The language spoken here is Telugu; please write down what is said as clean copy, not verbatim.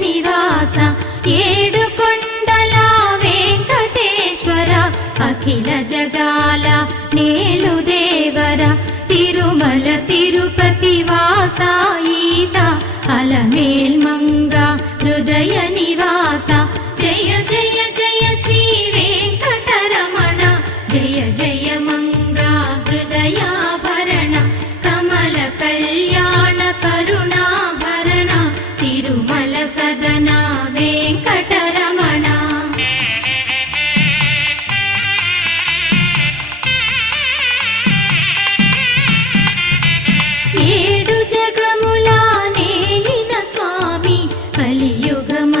నివాస ఏడు కొండల వెంకటేశ్వర అఖిల జగాల నేలు దేవర తిరుమల తిరుపతి వాస ఈస అలమేల్ మంగ హృదయ నివాస జయ జయ జయ శ్రీ వెంకటరమణ జయ జయ మంగ హృదయాభరణ కమల కళ్యాణ కరుణాభరణ తిరుమల సదన వెంకటరమణ ఏడు జగముల నేలిన స్వామి కలియుగము